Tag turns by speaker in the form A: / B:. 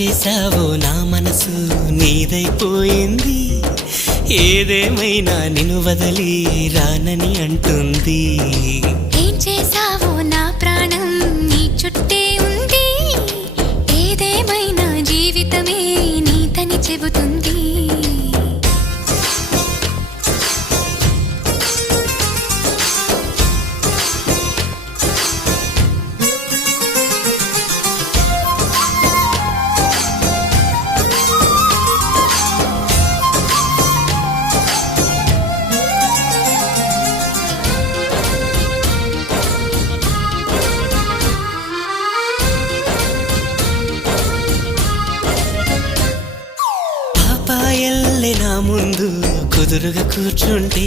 A: చేశావో నా మనసు నీదైపోయింది. ఏదేమైనా నిన్ను వదలి రానని అంటుంది.
B: ఏం చేసావో నా ప్రాణం నీ చుట్టే ఉంది. ఏదేమైనా జీవితమే నీతని చెబుతుంది.
A: పాపాయల్లే నా ముందు కుదురుగా కూర్చుంటే